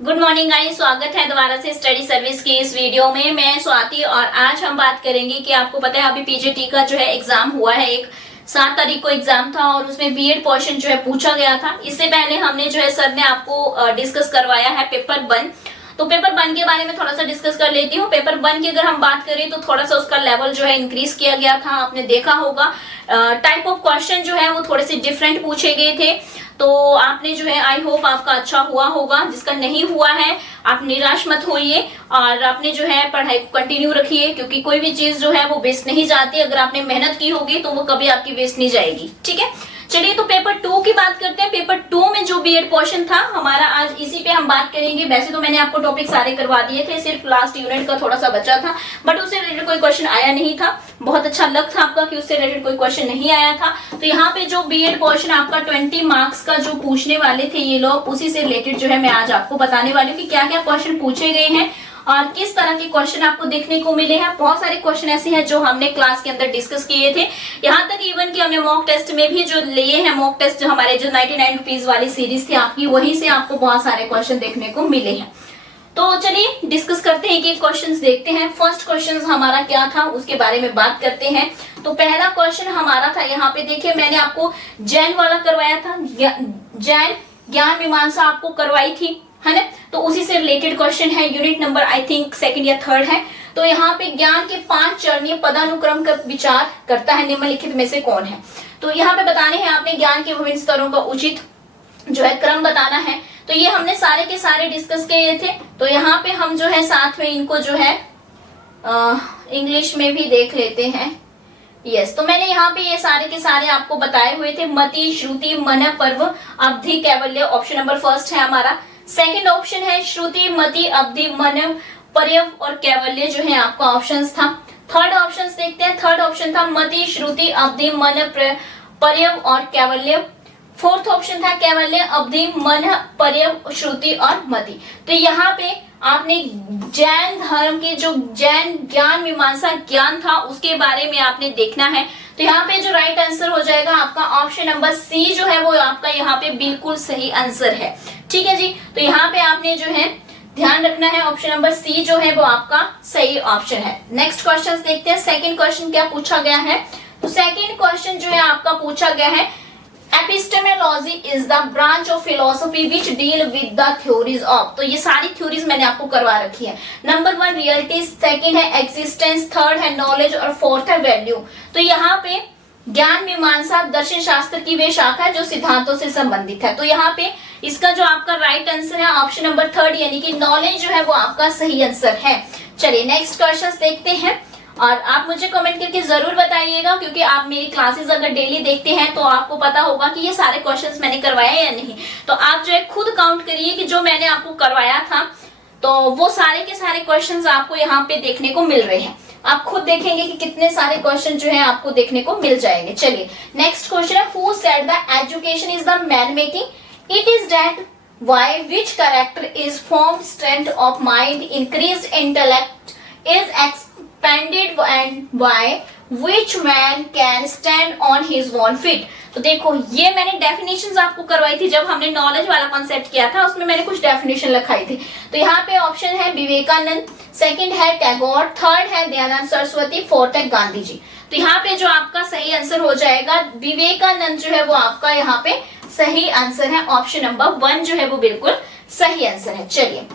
Good morning guys, स्वागत है दोबारा से स्टडी सर्विस की इस वीडियो में। मैं स्वाति और आज हम बात करेंगे कि आपको पता है अभी पीजीटी का जो है एग्जाम हुआ है, एक 7 तारीख को एग्जाम था और उसमें बीएड पोर्शन जो है पूछा गया था। इससे पहले हमने जो है सर ने आपको डिस्कस करवाया है पेपर 1। तो पेपर 1 के बारे में थोड़ा सा डिस्कस कर लेती हूँ। पेपर 1 की अगर हम बात करें तो थोड़ा सा उसका लेवल जो है इंक्रीज किया गया था। आपने देखा होगा टाइप ऑफ क्वेश्चन जो है वो थोड़े से डिफरेंट पूछे गए थे। तो आपने जो है आई होप आपका अच्छा हुआ होगा। जिसका नहीं हुआ है आप निराश मत होइए और आपने जो है पढ़ाई को कंटिन्यू रखिए, क्योंकि कोई भी चीज जो है वो वेस्ट नहीं जाती। अगर आपने मेहनत की होगी तो वो कभी आपकी वेस्ट नहीं जाएगी। ठीक है, चलिए तो पेपर 2 की बात करते हैं। पेपर 2 में जो बीएड पोर्शन था हमारा, आज इसी पे हम बात करेंगे। वैसे तो मैंने आपको टॉपिक सारे करवा दिए थे, सिर्फ लास्ट यूनिट का थोड़ा सा बचा था, बट उससे रिलेटेड कोई क्वेश्चन आया नहीं था। बहुत अच्छा लक था आपका कि उससे रिलेटेड कोई क्वेश्चन नहीं आया था। तो यहाँ पे जो बीएड पोर्शन आपका 20 मार्क्स का जो पूछने वाले थे ये लोग, उसी से रिलेटेड जो है मैं आज आपको बताने वाली हूँ कि क्या क्या क्वेश्चन पूछे गए हैं और किस तरह के क्वेश्चन आपको देखने को मिले हैं। बहुत सारे क्वेश्चन ऐसे हैं जो हमने क्लास के अंदर डिस्कस किए थे, यहाँ तक इवन कि हमने मॉक टेस्ट में भी जो लिए हैं। मॉक टेस्ट जो हमारे जो 99 रुपीज वाली सीरीज थी आपकी, वहीं से आपको बहुत सारे क्वेश्चन देखने को मिले हैं। तो चलिए डिस्कस करते हैं कि क्वेश्चंस देखते हैं। फर्स्ट क्वेश्चन हमारा क्या था उसके बारे में बात करते हैं। तो पहला क्वेश्चन हमारा था, यहाँ पे देखिए मैंने आपको जैन वाला करवाया था, जैन ज्ञान मीमांसा आपको करवाई थी, है ना। तो उसी से रिलेटेड क्वेश्चन है, unit number I think 2nd या 3rd है। तो यहाँ पे ज्ञान के 5 चरणीय पदानुक्रम का विचार करता है निम्नलिखित में से कौन है। तो यहाँ पे बताने हैं आपने ज्ञान के विभिन्न स्तरों का उचित जो है क्रम बताना है। तो ये हमने सारे के सारे डिस्कस किए थे। तो यहाँ पे हम जो है साथ में इनको जो है इंग्लिश में भी देख लेते हैं। यस, तो मैंने यहाँ पे ये सारे के सारे आपको बताए हुए थे। मति, श्रुति, मन, पर्व, अवधि, कैवल्य ऑप्शन नंबर फर्स्ट है हमारा। सेकंड ऑप्शन है श्रुति, मति, अवधि, मन, पर्यव और कैवल्य जो है आपका ऑप्शंस था। थर्ड ऑप्शन देखते हैं। थर्ड ऑप्शन था मति, श्रुति, अवधि, मन, पर्यव और कैवल्य। फोर्थ ऑप्शन था कैवल्य, अवधि, मन, पर्यव, श्रुति और मति। तो यहाँ पे आपने जैन धर्म के जो जैन ज्ञान मीमांसा ज्ञान था उसके बारे में आपने देखना है। तो यहाँ पे जो राइट आंसर हो जाएगा आपका ऑप्शन नंबर सी जो है वो आपका यहाँ पे बिल्कुल सही आंसर है। ठीक है जी, तो यहाँ पे आपने जो है ध्यान रखना है, ऑप्शन नंबर सी जो है वो आपका सही ऑप्शन है। नेक्स्ट क्वेश्चन देखते हैं। सेकंड क्वेश्चन क्या पूछा गया है। तो सेकंड क्वेश्चन जो है आपका पूछा गया है, epistemology is the branch of philosophy which deal with the theories of. तो ये सारी थ्योरीज मैंने आपको करवा रखी है। नंबर 1 रियलिटी, सेकंड है एक्सिस्टेंस, थर्ड है नॉलेज और फोर्थ है वैल्यू। तो यहाँ पे ज्ञान मीमांसा दर्शन शास्त्र की वे शाखा है जो सिद्धांतों से संबंधित है। तो यहाँ पे इसका जो आपका राइट आंसर है ऑप्शन नंबर 3rd, यानी कि नॉलेज जो है वो आपका सही आंसर है। चलिए नेक्स्ट क्वेश्चन देखते हैं और आप मुझे कमेंट करके जरूर बताइएगा, क्योंकि आप मेरी क्लासेस अगर डेली देखते हैं तो आपको पता होगा कि ये सारे क्वेश्चंस मैंने करवाए या नहीं। तो आप जो है खुद काउंट करिए कि जो मैंने आपको करवाया था तो वो सारे के सारे क्वेश्चंस आपको यहाँ पे देखने को मिल रहे हैं। आप खुद देखेंगे कि कितने सारे क्वेश्चन जो है आपको देखने को मिल जाएंगे। चलिए नेक्स्ट क्वेश्चन है, who said the education is the man making, it is that why which character is form strength of mind, increased intellect is expanded and why which man can stand on his own feet। तो देखो ये मैंने definitions आपको करवाई थी जब हमने knowledge वाला कॉन्सेप्ट किया था, उसमें मैंने कुछ डेफिनेशन लिखाई थी। तो यहाँ पे ऑप्शन है विवेकानंद, सेकंड है टैगोर, थर्ड है दयानंद सरस्वती, फोर्थ है गांधी जी। तो यहाँ पे जो आपका सही आंसर हो जाएगा विवेकानंद जो है वो आपका यहाँ पे सही आंसर है। ऑप्शन नंबर 1 जो है वो बिल्कुल सही आंसर है। चलिए,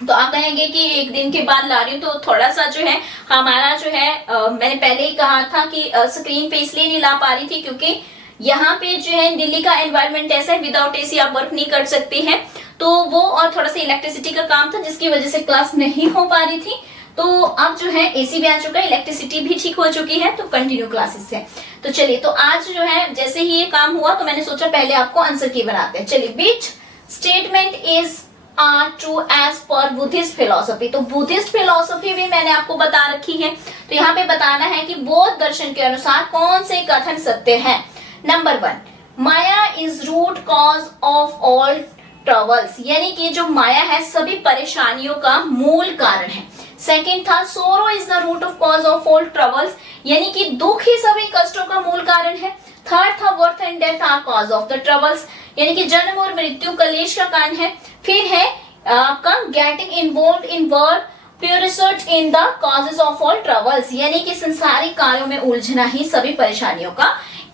तो आप कहेंगे कि एक दिन के बाद ला रही हूँ तो थोड़ा सा जो है हमारा जो है मैंने पहले ही कहा था कि स्क्रीन पे इसलिए नहीं ला पा रही थी क्योंकि यहाँ पे जो है दिल्ली का एनवायरनमेंट ऐसा है, विदाउट एसी आप वर्क नहीं कर सकते हैं। तो वो और थोड़ा सा इलेक्ट्रिसिटी का काम था जिसकी वजह से क्लास नहीं हो पा रही थी। तो अब जो है एसी भी आ चुका है, इलेक्ट्रिसिटी भी ठीक हो चुकी है, तो कंटिन्यू क्लासेस है। तो चलिए, तो आज जो है जैसे ही ये काम हुआ तो मैंने सोचा पहले आपको आंसर की बनाते हैं। चलिए, which statement is are true as per Buddhist philosophy. तो बुद्धिस्ट फिलोसफी भी मैंने आपको बता रखी है। तो यहाँ पे बताना है कि बौद्ध दर्शन के अनुसार कौन से कथन सत्य है। Number 1, maya is root cause of all troubles, यानी कि जो माया है सभी परेशानियों का मूल कारण है। सेकंड था sorrow is the root of cause of all troubles, यानी कि दुख ही सभी कष्टों का मूल कारण है। थर्ड था birth and death are cause of the troubles, यानी कि जन्म और मृत्यु कलेश का कारण है। फिर है आपका getting involve in work pure research in the causes of all troubles, यानी कि संसारिक कार्यों में उलझना ही सभी परेशानियों का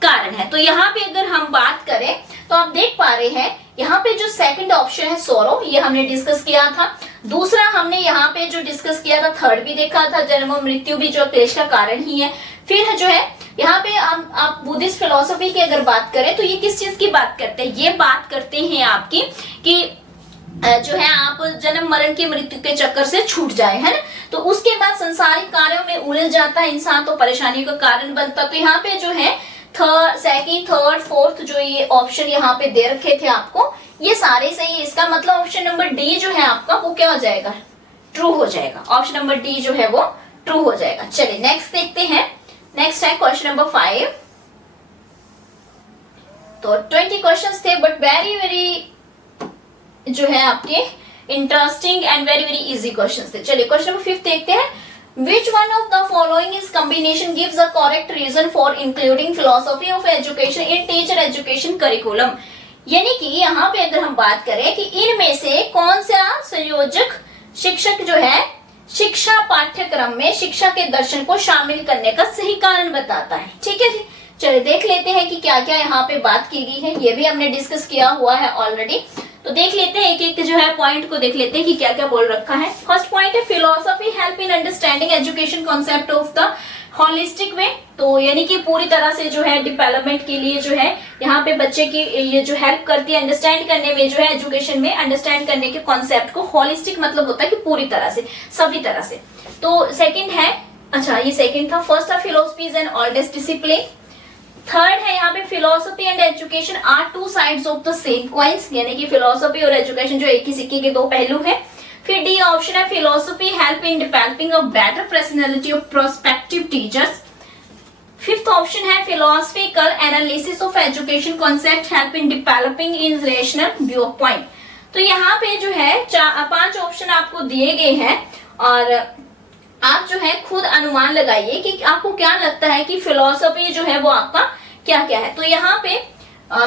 कारण है। तो यहाँ पे अगर हम बात करें तो आप देख पा रहे हैं यहाँ पे जो सेकंड ऑप्शन है सोरो, ये हमने डिस्कस किया था। दूसरा हमने यहाँ पे जो डिस्कस किया था, थर्ड भी देखा था, जन्म और मृत्यु भी जो क्लेश का कारण ही है। फिर जो है यहाँ पे आप बुद्धिस्ट फिलोसफी की अगर बात करें तो ये किस चीज की बात करते हैं, ये बात करते हैं आपकी कि जो है आप जन्म मरण के मृत्यु के चक्कर से छूट जाए, है ना। तो उसके बाद संसारिक कार्यों में उलझ जाता है इंसान, तो परेशानी का कारण बनता। तो यहाँ पे जो है सेकंड, थर्ड, फोर्थ जो ये ऑप्शन यहाँ पे दे रखे थे आपको, ये सारे सही है। इसका मतलब ऑप्शन नंबर डी जो है आपका वो क्या हो जाएगा, ट्रू हो जाएगा। ऑप्शन नंबर डी जो है वो ट्रू हो जाएगा। चलिए नेक्स्ट देखते हैं। नेक्स्ट है क्वेश्चन नंबर 5। तो 20 क्वेश्चंस थे बट वेरी वेरी जो है आपके interesting and very very easy questions थे। चलिए क्वेश्चन नंबर 5 देखते हैं। Which one of the following is combination gives a correct reason for including philosophy of education in teacher education curriculum? यानी कि यहाँ पे अगर हम बात करें कि इनमें से कौन सा संयोजक शिक्षक जो है शिक्षा पाठ्यक्रम में शिक्षा के दर्शन को शामिल करने का सही कारण बताता है। ठीक है जी, चलिए देख लेते हैं कि क्या क्या यहाँ पे बात की गई है। ये भी हमने डिस्कस किया हुआ है ऑलरेडी, तो देख लेते हैं एक एक जो है पॉइंट को देख लेते हैं कि क्या क्या बोल रखा है। फर्स्ट पॉइंट है philosophy help in understanding education concept of the holistic way. तो यानी कि पूरी तरह से जो है डेवलपमेंट के लिए जो है यहाँ पे बच्चे की ये जो हेल्प करती है अंडरस्टैंड करने में, जो है एजुकेशन में अंडरस्टैंड करने के कॉन्सेप्ट को। होलिस्टिक मतलब होता है कि पूरी तरह से, सभी तरह से। तो सेकेंड है, अच्छा ये सेकेंड था। फर्स्ट है philosophy is an oldest discipline. Third है यहाँ पे philosophy and education are two sides of the same coins, यानी कि फिलोसफी और एजुकेशन जो एक ही सिक्के के दो पहलू है। फिर डी ऑप्शन है philosophy help in developing a better personality of prospective teachers. Fifth option है philosophical analysis of education concept help in developing in rational viewpoint. तो यहाँ पे जो है 5 ऑप्शन आपको दिए गए हैं और आप जो है खुद अनुमान लगाइए कि आपको क्या लगता है कि फिलोसफी जो है वो आपका क्या क्या है। तो यहाँ पे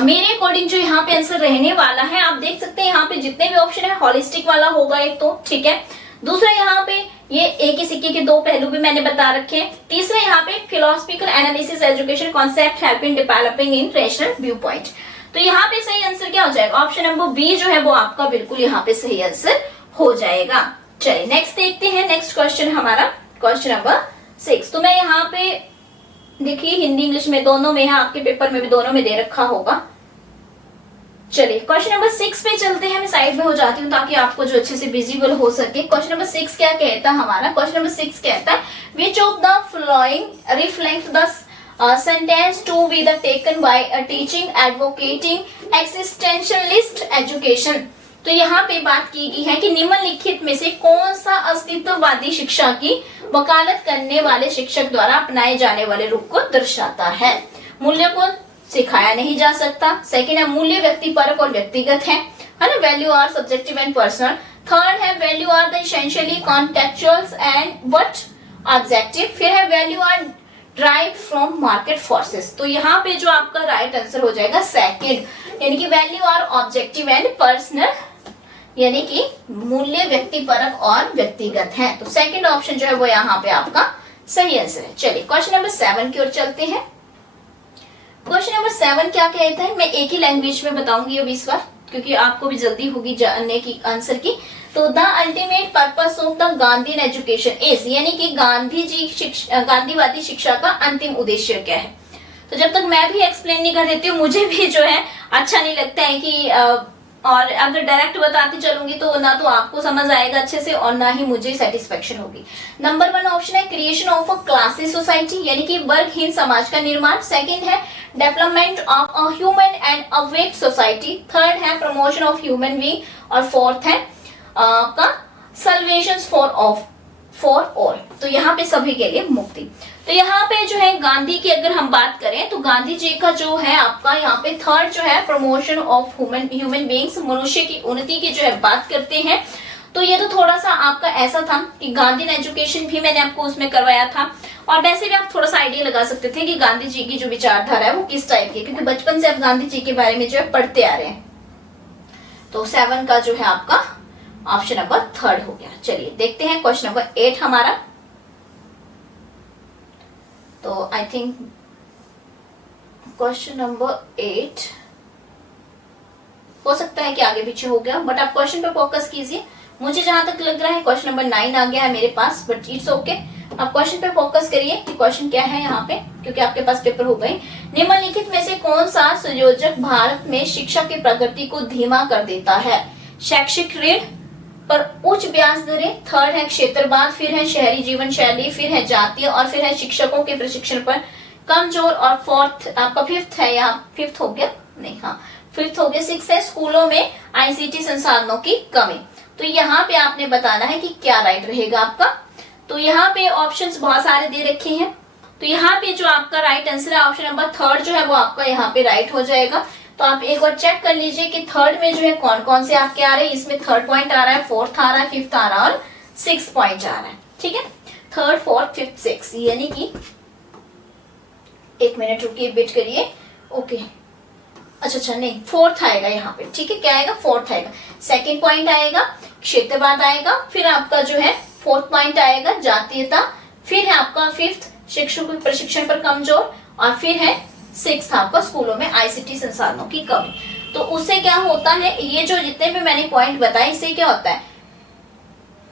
मेरे अकॉर्डिंग जो यहाँ पे आंसर रहने वाला है, आप देख सकते हैं यहाँ पे जितने भी ऑप्शन है होलिस्टिक वाला होगा एक तो, ठीक है। दूसरा यहाँ पे ये एक ही सिक्के के दो पहलू भी मैंने बता रखे हैं। तीसरा यहाँ पे philosophical analysis education concept help in developing in rational viewpoint. तो यहाँ पे सही आंसर क्या हो जाएगा, ऑप्शन नंबर बी जो है वो आपका बिल्कुल यहाँ पे सही आंसर हो जाएगा। चलिए नेक्स्ट देखते हैं। नेक्स्ट क्वेश्चन हमारा क्वेश्चन नंबर 6। तो मैं यहाँ पे देखिए हिंदी इंग्लिश में दोनों में है, आपके पेपर में भी दोनों में दे रखा होगा। चलिए क्वेश्चन नंबर 6 पे चलते हैं। मैं साइड में हो जाती हूँ ताकि आपको जो अच्छे से विजिबल हो सके। क्वेश्चन नंबर 6 क्या कहता है हमारा, क्वेश्चन नंबर 6 कहता है which of the following reflect the sentence to be the taken by a teaching advocating existentialist education. तो यहाँ पे बात की गई है कि निम्नलिखित में से कौन सा अस्तित्ववादी शिक्षा की वकालत करने वाले शिक्षक द्वारा अपनाए जाने वाले रूप को दर्शाता है। मूल्य को सिखाया नहीं जा सकता। सेकेंड है मूल्य व्यक्तिपरक और व्यक्तिगत है ना, value are subjective and personal. Third है value are the essentially contextuals and but objective. फिर है value are drive from market forces. तो यहाँ पे जो आपका राइट आंसर हो जाएगा सेकेंड, यानी कि value are objective and personal, यानी कि मूल्य व्यक्तिपरक और व्यक्तिगत है। तो सेकंड ऑप्शन जो है वो यहाँ पे आपका सही आंसर है। चलिए क्वेश्चन नंबर 7 की ओर चलते हैं। क्वेश्चन नंबर 7 क्या कहता है, मैं एक ही लैंग्वेज में बताऊंगी अब इस बार क्योंकि आपको भी जल्दी होगी जानने की आंसर की। तो the ultimate purpose of the Gandhian education is, यानी कि गांधीवादी शिक्षा का अंतिम उद्देश्य क्या है। तो जब तक मैं भी एक्सप्लेन नहीं कर देती हूँ मुझे भी जो है अच्छा नहीं लगता है कि और अगर डायरेक्ट बताती चलूंगी तो ना तो आपको समझ आएगा अच्छे से और ना ही मुझे सेटिस्फेक्शन होगी। नंबर 1 ऑप्शन है creation of a classy society, यानी कि वर्गहीन समाज का निर्माण। सेकंड है development of a human and awake society. Third है प्रमोशन ऑफ ह्यूमन बीइंग और फोर्थ है का सल्वेशन फॉर ऑल। तो यहाँ पे सभी के लिए मुक्ति। तो यहाँ पे जो है गांधी की अगर हम बात करें तो गांधी जी का जो है आपका यहाँ पे थर्ड जो है प्रमोशन ऑफ ह्यूमन बीइंग्स, मनुष्य की उन्नति की जो है बात करते हैं। तो ये तो थोड़ा सा आपका ऐसा था कि गांधी एजुकेशन भी मैंने आपको उसमें करवाया था और वैसे भी आप थोड़ा सा आइडिया लगा सकते थे कि गांधी जी की जो विचारधारा है वो किस टाइप की, क्योंकि बचपन से आप गांधी जी के बारे में जो है पढ़ते आ रहे हैं। तो 7 का जो है आपका ऑप्शन नंबर थर्ड हो गया। चलिए देखते हैं क्वेश्चन नंबर 8 हमारा। तो आई थिंक क्वेश्चन नंबर 8 हो सकता है कि आगे पीछे हो गया, बट आप क्वेश्चन पे फोकस कीजिए। मुझे जहां तक लग रहा है क्वेश्चन नंबर 9 आ गया है मेरे पास, बट इट्स ओके। आप क्वेश्चन पे फोकस करिए कि क्वेश्चन क्या है यहाँ पे, क्योंकि आपके पास पेपर हो गए। निम्नलिखित में से कौन सा संयोजक भारत में शिक्षा की प्रगति को धीमा कर देता है? शैक्षिक ऋण पर उच्च ब्याज दरें, थर्ड है क्षेत्रवाद, फिर है शहरी जीवन शैली, फिर है जातीय, और फिर है शिक्षकों के प्रशिक्षण पर कम जोर, और फोर्थ आपका फिफ्थ है, यहाँ फिफ्थ हो गया नहीं, हाँ फिफ्थ हो गया। सिक्स है स्कूलों में आईसीटी संसाधनों की कमी। तो यहाँ पे आपने बताना है कि क्या राइट रहेगा आपका। तो यहाँ पे ऑप्शंस बहुत सारे दे रखे हैं, तो यहाँ पे जो आपका राइट आंसर है ऑप्शन नंबर थर्ड जो है वो आपका यहाँ पे राइट हो जाएगा। तो आप एक बार चेक कर लीजिए कि थर्ड में जो है कौन कौन से आपके आ रहे हैं। इसमें थर्ड पॉइंट आ रहा है, फोर्थ आ रहा है, फिफ्थ आ रहा है और सिक्स पॉइंट आ रहा है। ठीक है, थर्ड फोर्थ फिफ्थ सिक्स, यानी कि एक मिनट रुकिए, वेट करिए। ओके अच्छा नहीं, फोर्थ आएगा यहाँ पे। ठीक है, क्या आएगा? फोर्थ आएगा। सेकंड पॉइंट आएगा क्षेत्रवाद आएगा, फिर आपका जो है फोर्थ पॉइंट आएगा जातीयता, फिर है आपका फिफ्थ शिक्षकों के प्रशिक्षण पर कमजोर, और फिर है सिक्स आपका स्कूलों में आईसीटी संसाधनों की कमी। तो उससे क्या होता है, ये जो जितने भी मैंने पॉइंट बताए, इससे क्या होता है,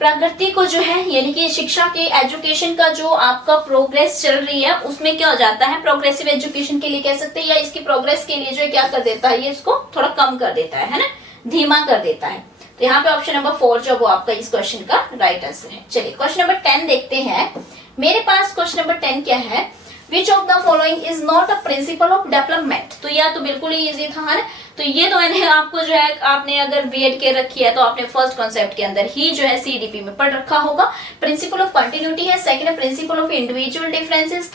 प्रगति को जो है यानी कि शिक्षा के एजुकेशन का जो आपका प्रोग्रेस चल रही है उसमें क्या हो जाता है, प्रोग्रेसिव एजुकेशन के लिए कह सकते हैं, या इसकी प्रोग्रेस के लिए जो है क्या कर देता है, ये इसको थोड़ा कम कर देता है ना, धीमा कर देता है। तो यहाँ पे ऑप्शन नंबर 4 जो वो आपका इस क्वेश्चन का राइट आंसर है। चलिए क्वेश्चन नंबर 10 देखते हैं। मेरे पास क्वेश्चन नंबर 10 क्या है, which of the following is not a principle of development. तो यह तो बिल्कुल ही इजी था है ना। तो ये तो है आपको जो है, आपने अगर बीएड के रखी है तो आपने फर्स्ट कॉन्सेप्ट के अंदर ही जो है सीडीपी में पढ़ रखा होगा। प्रिंसिपल ऑफ कंटिन्यूटी है, सेकंड है principle of individual differences,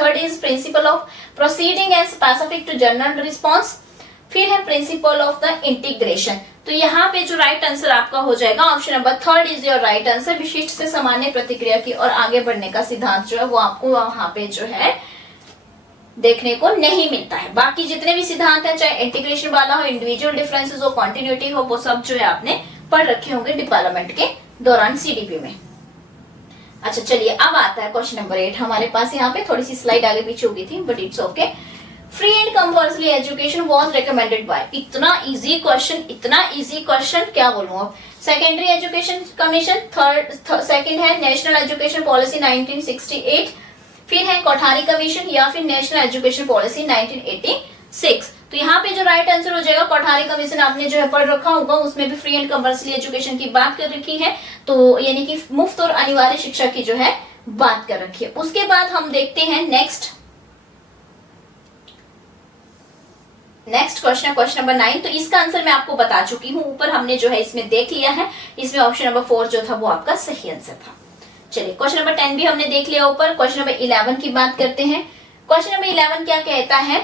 third is principle of proceeding as specific to general response, फिर है प्रिंसिपल ऑफ द इंटीग्रेशन। तो यहाँ पे जो राइट आंसर आपका हो जाएगा option number third is your right answer. विशिष्ट से सामान्य प्रतिक्रिया की और आगे बढ़ने का सिद्धांत जो है वो आपको वहां पे जो है देखने को नहीं मिलता है। बाकी जितने भी सिद्धांत है, चाहे इंटीग्रेशन वाला हो, इंडिविजुअल डिफरेंसेस हो, कॉन्टिन्यूटी हो, वो सब जो है आपने पढ़ रखे होंगे डिवेलपमेंट के दौरान सीडीपी में। अच्छा चलिए, अब आता है क्वेश्चन नंबर 8 हमारे पास। यहाँ पे थोड़ी सी स्लाइड आगे पीछे हो गई थी, but it's okay. Free and compulsory education was recommended by. इतना इजी क्वेश्चन क्या बोलूं अब। सेकेंडरी एजुकेशन कमीशन, सेकंड है नेशनल एजुकेशन पॉलिसी 1968, फिर है कोठारी कमीशन, या फिर नेशनल एजुकेशन पॉलिसी 1986। तो यहाँ पे जो राइट आंसर हो जाएगा कोठारी कमीशन, आपने जो है पढ़ रखा होगा, उसमें भी फ्री एंड कंपल्सरी एजुकेशन की बात कर रखी है, तो यानी कि मुफ्त और अनिवार्य शिक्षा की जो है बात कर रखी है। उसके बाद हम देखते हैं नेक्स्ट क्वेश्चन है क्वेश्चन नंबर 9। तो इसका आंसर मैं आपको बता चुकी हूं, ऊपर हमने जो है इसमें देख लिया है। इसमें ऑप्शन नंबर 4 जो था वो आपका सही आंसर था। चलिए क्वेश्चन नंबर 10 भी हमने देख लिया ऊपर। क्वेश्चन नंबर 11 की बात करते हैं। क्वेश्चन नंबर 11 क्या कहता है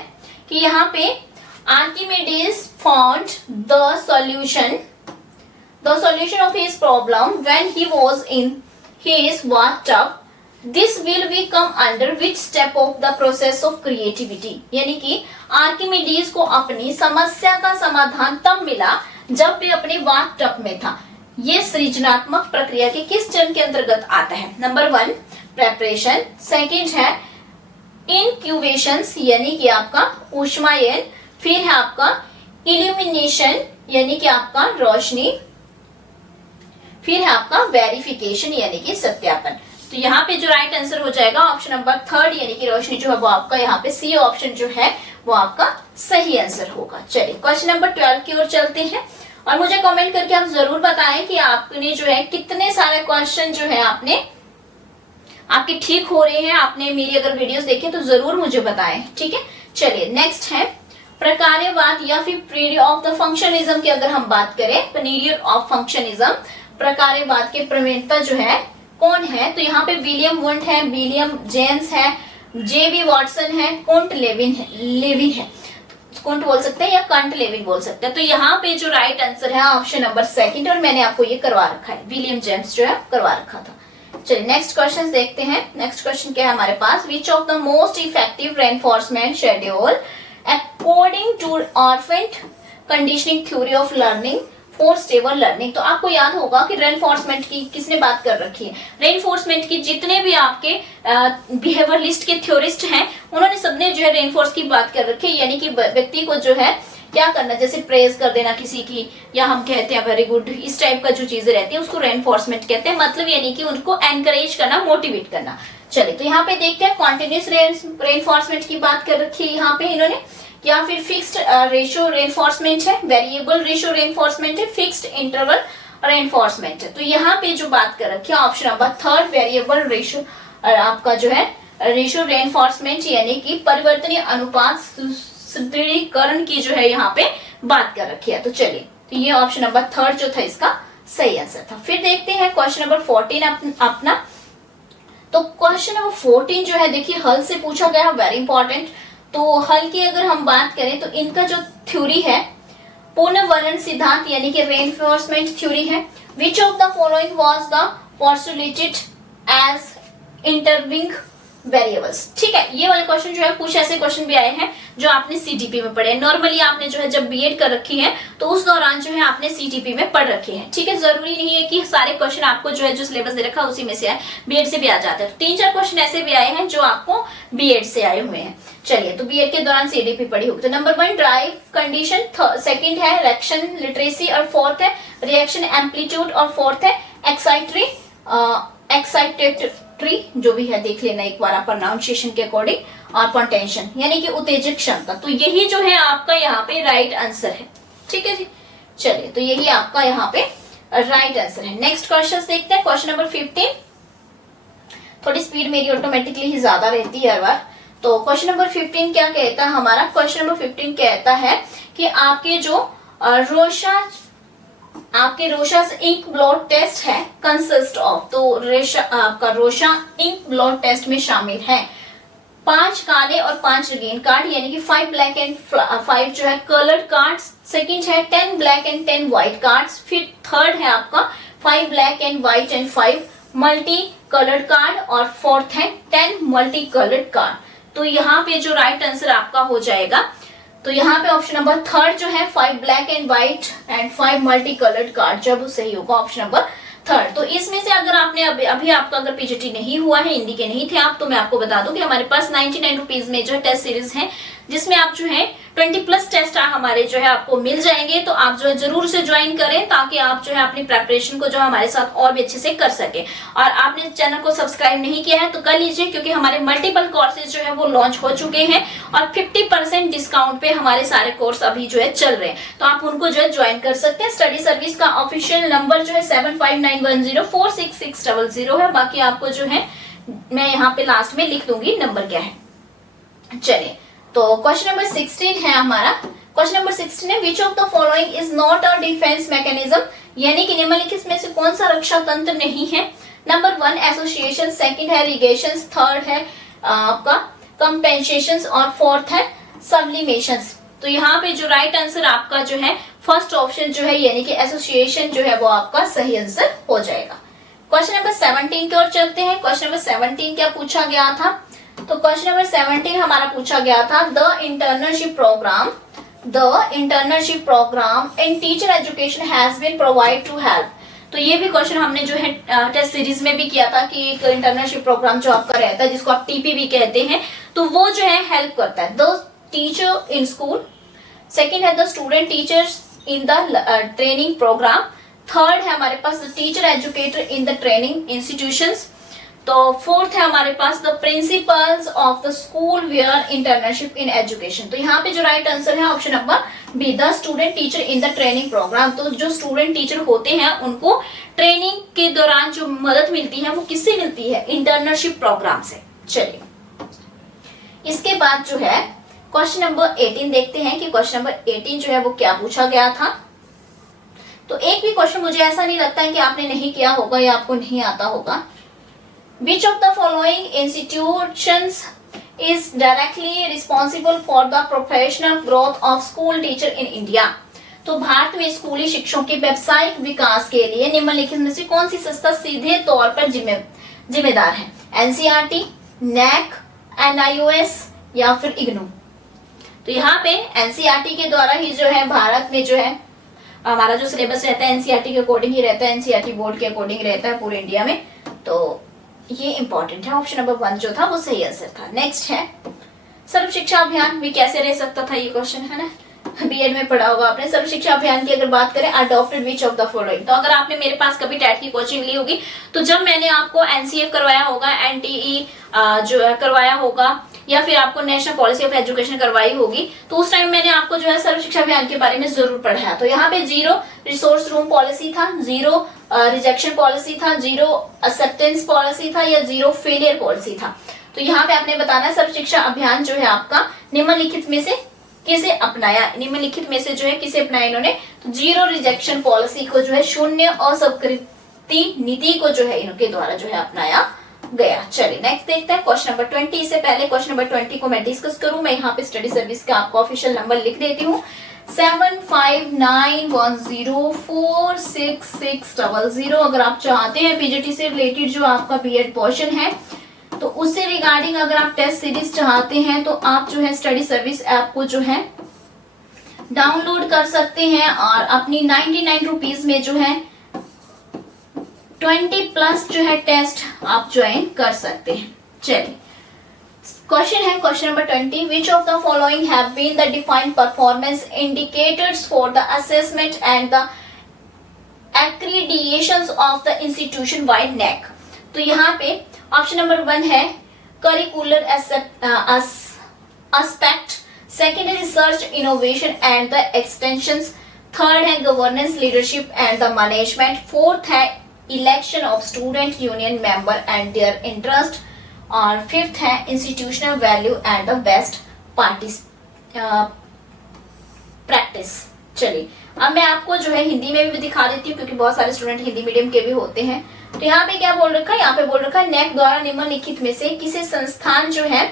कि यहाँ पे Archimedes found the solution of his problem when he was in his bathtub, this will be come under which step of the process of creativity. यानी कि आर्किमिडीज को अपनी समस्या का समाधान तब मिला जब वे अपने बाथटब में था। ये सृजनात्मक प्रक्रिया के किस चरण के अंतर्गत आता है? नंबर 1 प्रेपरेशन, सेकंड है इनक्यूबेशन यानी कि आपका ऊष्मायन, फिर है आपका इल्यूमिनेशन यानी कि आपका रोशनी, फिर है आपका वेरिफिकेशन यानी कि सत्यापन। तो यहाँ पे जो राइट आंसर हो जाएगा ऑप्शन नंबर 3 यानी कि रोशनी जो है वो आपका यहाँ पे सी ऑप्शन जो है वो आपका सही आंसर होगा। चलिए क्वेश्चन नंबर 12 की ओर चलते हैं, और मुझे कमेंट करके आप जरूर बताएं कि आपने जो है कितने सारे क्वेश्चन जो है आपके ठीक हो रहे हैं। आपने मेरी अगर वीडियोस देखे तो जरूर मुझे बताएं, ठीक है। चलिए नेक्स्ट है प्रकार्यवाद या फिर पीरियड ऑफ द फंक्शनिज्म की अगर हम बात करें, पीरियड ऑफ फंक्शनिज्म प्रकार्यवाद के प्रणेता जो है कौन है? तो यहाँ पे विलियम वुंड है, विलियम जेम्स है, जेबी वॉटसन है, कुंट लेविन है। कुंट बोल सकते हैं या कंट लेविन बोल सकते हैं। तो यहाँ पे जो राइट आंसर है ऑप्शन नंबर 2, और मैंने आपको ये करवा रखा है, विलियम जेम्स जो है करवा रखा था। चलिए नेक्स्ट क्वेश्चन देखते हैं। नेक्स्ट क्वेश्चन क्या है हमारे पास? Which of the most effective reinforcement schedule according to operant conditioning theory of learning for stable learning. तो आपको याद होगा कि रेनफोर्समेंट की किसने बात कर रखी है। रेनफोर्समेंट की जितने भी आपके बिहेवियरलिस्ट के थ्योरिस्ट हैं उन्होंने सबने जो है रेनफोर्स की बात कर रखी है, यानी कि व्यक्ति को जो है क्या करना, जैसे प्रेज कर देना किसी की, या हम कहते हैं वेरी गुड, इस टाइप का जो चीजें रहती है उसको रेनफोर्समेंट कहते हैं। मतलब यानी कि उनको एनकरेज करना, मोटिवेट करना। चलिए तो यहाँ पे देखते हैं कॉन्टिन्यूस रेनफोर्समेंट की बात कर रखी है यहाँ पे इन्होंने, या फिर फिक्स्ड रेशियो रेनफोर्समेंट है, वेरिएबल रेशियो रेनफोर्समेंट है, फिक्स्ड इंटरवल रेनफोर्समेंट है। तो यहाँ पे जो बात कर रखी है option number third, variable ratio आपका जो है रेशियो रेनफोर्समेंट, यानी कि परिवर्तनीय अनुपात सुदृढ़ीकरण की जो है यहाँ पे बात कर रखी है। तो चलिए तो ये ऑप्शन नंबर थर्ड जो था इसका सही आंसर था। फिर देखते हैं क्वेश्चन नंबर 14 अपना। तो क्वेश्चन नंबर 14 जो है देखिए हल से पूछा गया, वेरी इंपॉर्टेंट। तो हल की अगर हम बात करें तो इनका जो थ्योरी है पुनर्वलन सिद्धांत, यानी कि रेनफोर्समेंट थ्योरी है। Which of the following was the postulated as interlink variables. ठीक है, ये वाले क्वेश्चन जो है कुछ ऐसे क्वेश्चन भी आए हैं जो आपने सीटीपी में पढ़े हैं। नॉर्मली आपने जो है जब बीएड कर रखी है तो उस दौरान जो है आपने सीटीपी में पढ़ रखे हैं। ठीक है, जरूरी नहीं है कि सारे क्वेश्चन आपको जो है जो सिलेबस दे रखा है उसी में से आए, बीएड से भी आ जाते हैं। तो 3-4 क्वेश्चन ऐसे भी आए हैं जो आपको बीएड से आए हुए हैं। चलिए तो बीएड के दौरान सीडीपी पढ़ी होगी। तो नंबर 1 ड्राइव कंडीशन, सेकंड है रिएक्शन लिटरेसी, और फोर्थ है रिएक्शन एम्पलीट्यूड, और फोर्थ है एक्साइटरी एक्साइटेटरी, जो भी है देख लेना एक बार आप प्रोनाउंसिएशन के अकॉर्डिंग, और पोटेंशियल यानी कि उत्तेजक क्षमता। तो यही जो है आपका यहाँ पे राइट आंसर है। ठीक है जी, चलिए तो यही आपका यहाँ पे राइट आंसर है। नेक्स्ट क्वेश्चन देखते हैं, क्वेश्चन नंबर 15। थोड़ी स्पीड मेरी ऑटोमेटिकली ही ज्यादा रहती है हर बार। तो क्वेश्चन नंबर 15 क्या कहता है हमारा, क्वेश्चन नंबर 15 कहता है कि आपके जो रोशा इंक ब्लड टेस्ट है कंसिस्ट ऑफ, तो आपका रोशा इंक ब्लड टेस्ट में शामिल है 5 काले और 5 रंगीन कार्ड, यानी कि 5 ब्लैक एंड 5 जो है कलर्ड कार्ड्स। सेकंड है 10 ब्लैक एंड 10 व्हाइट कार्ड्स। फिर थर्ड है आपका 5 black and white and 5 multi coloured card, और फोर्थ है 10 मल्टी कलर्ड कार्ड। तो यहाँ पे जो राइट आंसर आपका हो जाएगा, तो यहाँ पे ऑप्शन नंबर थर्ड जो है 5 black and white and 5 multi coloured card, जब सही होगा ऑप्शन नंबर थर्ड। तो इसमें से अगर आपने अभी आपका अगर पीजीटी नहीं हुआ है, हिंदी के नहीं थे आप, तो मैं आपको बता दूं कि हमारे पास 99 रुपीज में जो टेस्ट सीरीज है जिसमें आप जो है 20+ टेस्ट हमारे जो है आपको मिल जाएंगे। तो आप जो है जरूर से ज्वाइन करें ताकि आप जो है अपनी प्रिपरेशन को जो हमारे साथ और भी अच्छे से कर सके। और आपने चैनल को सब्सक्राइब नहीं किया है तो कर लीजिए, क्योंकि हमारे मल्टीपल कोर्सेज जो है वो लॉन्च हो चुके हैं और 50% डिस्काउंट पे हमारे सारे कोर्स अभी जो है चल रहे हैं, तो आप उनको जो है ज्वाइन कर सकते हैं। स्टडी सर्विस का ऑफिशियल नंबर जो है 7591046600 है। बाकी आपको जो है मैं यहाँ पे लास्ट में लिख दूंगी नंबर क्या है। चलिए तो क्वेश्चन नंबर 16 है हमारा। क्वेश्चन नंबर 16 है which of the following is not a defence mechanism, यानी कि निम्नलिखित में से कौन सा रक्षा तंत्र नहीं है। नंबर 1 एसोसिएशन, सेकंड है रिगेशन, थर्ड है आपका कंपेंसेशन, और फोर्थ है सब्लिमेशंस। तो यहाँ पे जो राइट आंसर आपका जो है फर्स्ट ऑप्शन जो है यानी कि एसोसिएशन जो है वो आपका सही आंसर हो जाएगा। क्वेश्चन नंबर 17 की ओर चलते हैं। क्वेश्चन नंबर 17 क्या पूछा गया था, तो क्वेश्चन नंबर 17 हमारा पूछा गया था the internship programme in teacher education has been provide to help. तो ये भी क्वेश्चन हमने जो है टेस्ट सीरीज में भी किया था कि एक इंटर्नशिप प्रोग्राम जो आपका रहता है जिसको आप टीपी भी कहते हैं, तो वो जो है हेल्प करता है the teacher in school. Second है the student teachers in the training program. Third है हमारे पास the teacher educator in the training institutions. तो फोर्थ है हमारे पास the principals of the school where internship in education. तो यहाँ पे जो राइट आंसर है option number B the student teacher in the training program. तो जो स्टूडेंट टीचर होते हैं उनको ट्रेनिंग के दौरान जो मदद मिलती है वो किससे मिलती है, इंटर्नशिप प्रोग्राम से। चलिए इसके बाद जो है क्वेश्चन नंबर 18 देखते हैं कि क्वेश्चन नंबर 18 जो है वो क्या पूछा गया था। तो एक भी क्वेश्चन मुझे ऐसा नहीं लगता है कि आपने नहीं किया होगा या आपको नहीं आता होगा। Which of the following institutions is directly responsible for the professional growth of school teacher in India? तो भारत में स्कूली शिक्षकों के व्यावसायिक विकास के लिए निम्नलिखित में से कौन सी संस्था सीधे तौर पर जिम्मेदार है, एनसीईआरटी, नैक, एनआईओएस या फिर इग्नू। तो यहाँ पे एनसीईआरटी के द्वारा ही जो है भारत में जो है हमारा जो सिलेबस रहता है एनसीईआरटी के अकॉर्डिंग ही रहता है, एनसीईआरटी बोर्ड के अकॉर्डिंग रहता है पूरे इंडिया में। तो ये इंपॉर्टेंट है। ऑप्शन नंबर 1 जो था वो सही आंसर था। नेक्स्ट है सर्व शिक्षा अभियान भी कैसे रह सकता था, ये क्वेश्चन है ना, बीएड में पढ़ा होगा आपने। सर्व शिक्षा अभियान की अगर बात करें, adopted which of the following, तो अगर आपने मेरे पास कभी टेट की कोचिंग ली होगी तो जब मैंने आपको एनसीएफ करवाया होगा, एनटीई जो है करवाया होगा, या फिर आपको नेशनल पॉलिसी ऑफ एजुकेशन करवाई होगी, तो उस टाइम मैंने आपको जो है सर्व शिक्षा अभियान के बारे में जरूर पढ़ाया। तो यहाँ पे 0 रिसोर्स रूम पॉलिसी था, 0 रिजेक्शन पॉलिसी था, 0 एक्सेप्टेंस पॉलिसी था, या 0 फेलियर पॉलिसी था। तो यहाँ पे आपने बताना है सर्व शिक्षा अभियान जो है आपका निम्नलिखित में से किसे अपनाया, निम्नलिखित में से जो है किसे अपनाया इन्होंने, तो 0 रिजेक्शन पॉलिसी को जो है, शून्य अस्वीकृति नीति को जो है इनके द्वारा जो है अपनाया गया। चलिए नेक्स्ट देखते हैं क्वेश्चन नंबर 20। इससे पहले क्वेश्चन नंबर 20 को मैं डिस्कस करूं, मैं यहाँ पे स्टडी सर्विस का आपको ऑफिशियल नंबर लिख देती हूँ 7591046600। अगर आप चाहते हैं पीजीटी से रिलेटेड जो आपका बीएड पोर्शन है तो उससे रिगार्डिंग अगर आप टेस्ट सीरीज चाहते हैं तो आप जो है स्टडी सर्विस ऐप को जो है डाउनलोड कर सकते हैं और अपनी 99 रुपीज में जो है 20+ जो है टेस्ट आप ज्वाइन कर सकते हैं। चलिए क्वेश्चन है question number 20, which of the following have been the defined performance indicators for the assessment and the accreditations of the institution wide NAAC. तो यहाँ पे ऑप्शन नंबर 1 है करिकुलर एस्पेक्ट, सेकंड है research innovation and the extensions, third है governance leadership and the management, fourth है election of student union member and their interest, और fifth है institutional value and the best practice. चलिए अब मैं आपको जो है हिंदी में भी दिखा देती हूँ क्योंकि बहुत सारे स्टूडेंट हिंदी मीडियम के भी होते हैं। तो यहाँ पे क्या बोल रखा है, यहाँ पे बोल रखा है नेक द्वारा निम्नलिखित में से किसे संस्थान जो है,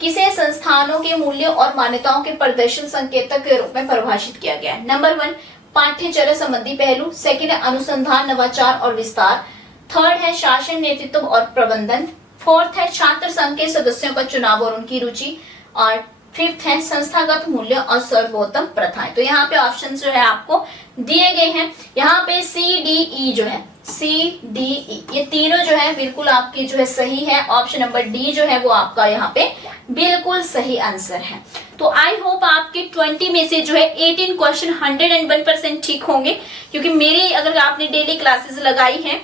किसे संस्थानों के मूल्य और मान्यताओं के प्रदर्शन संकेतक के रूप में परिभाषित किया गया है। नंबर 1 पाठ्यचर्या संबंधी पहलू, सेकंड है अनुसंधान नवाचार और विस्तार, थर्ड है शासन नेतृत्व और प्रबंधन, फोर्थ है छात्र संघ के सदस्यों का चुनाव और उनकी रुचि, और फिफ्थ है संस्थागत मूल्य और सर्वोत्तम प्रथाएं। तो यहाँ पे ऑप्शन जो है आपको दिए गए हैं, यहाँ पे CDE जो है, CDE ये तीनों जो है बिल्कुल आपकी जो है सही है। ऑप्शन नंबर डी जो है वो आपका यहाँ पे बिल्कुल सही आंसर है। तो आई होप आपके 20 में से जो है 18 क्वेश्चन 101% ठीक होंगे, क्योंकि मेरी अगर आपने डेली क्लासेस लगाई है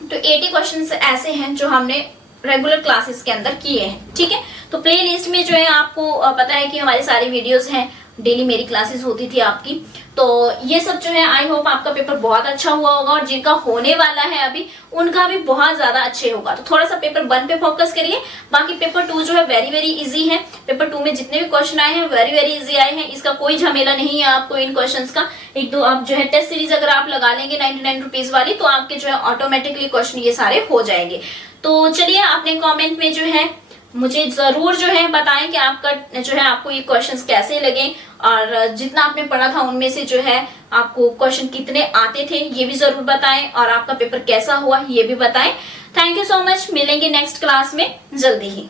तो 80 क्वेश्चन ऐसे हैं जो हमने रेगुलर क्लासेस के अंदर किए हैं। ठीक है, तो प्ले लिस्ट में जो है आपको पता है कि हमारी सारी वीडियोस हैं, डेली मेरी क्लासेस होती थी आपकी। तो ये सब जो है आई होप आपका पेपर बहुत अच्छा हुआ होगा, और जिनका होने वाला है अभी उनका भी बहुत ज्यादा अच्छे होगा। तो थोड़ा सा पेपर 1 पे फोकस करिए, बाकी पेपर 2 जो है वेरी वेरी इजी है। पेपर 2 में जितने भी क्वेश्चन आए हैं वेरी वेरी इजी आए हैं, इसका कोई झमेला नहीं है आपको इन क्वेश्चन का। 1-2 आप जो है टेस्ट सीरीज अगर आप लगा लेंगे 99 रुपीज वाली, तो आपके जो है ऑटोमेटिकली क्वेश्चन ये सारे हो जाएंगे। तो चलिए आपने कमेंट में जो है मुझे जरूर जो है बताएं कि आपका जो है आपको ये क्वेश्चंस कैसे लगे, और जितना आपने पढ़ा था उनमें से जो है आपको क्वेश्चन कितने आते थे ये भी जरूर बताएं, और आपका पेपर कैसा हुआ ये भी बताएं। थैंक यू सो मच, मिलेंगे नेक्स्ट क्लास में जल्दी ही।